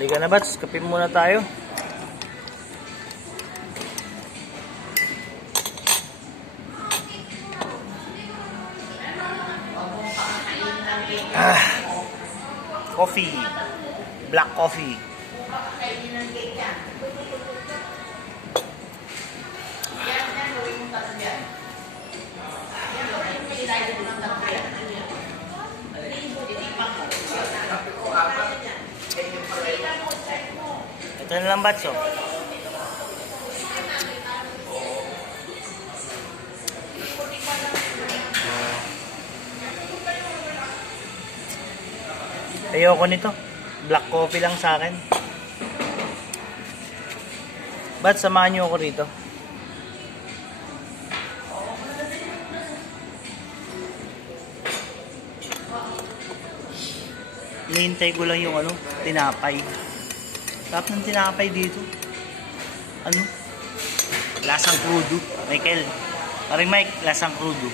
Halika na, Bats. Kape muna tayo. Coffee. Black coffee. Ito na lang, Bats, oh. Ayoko nito. Black coffee lang sa akin. Bats, samahan niyo ako rito. Hinihintay ko lang yung tinapay. Sarap ng tinapay dito. Lasang crudo. Michael. Paring Mike, lasang crudo.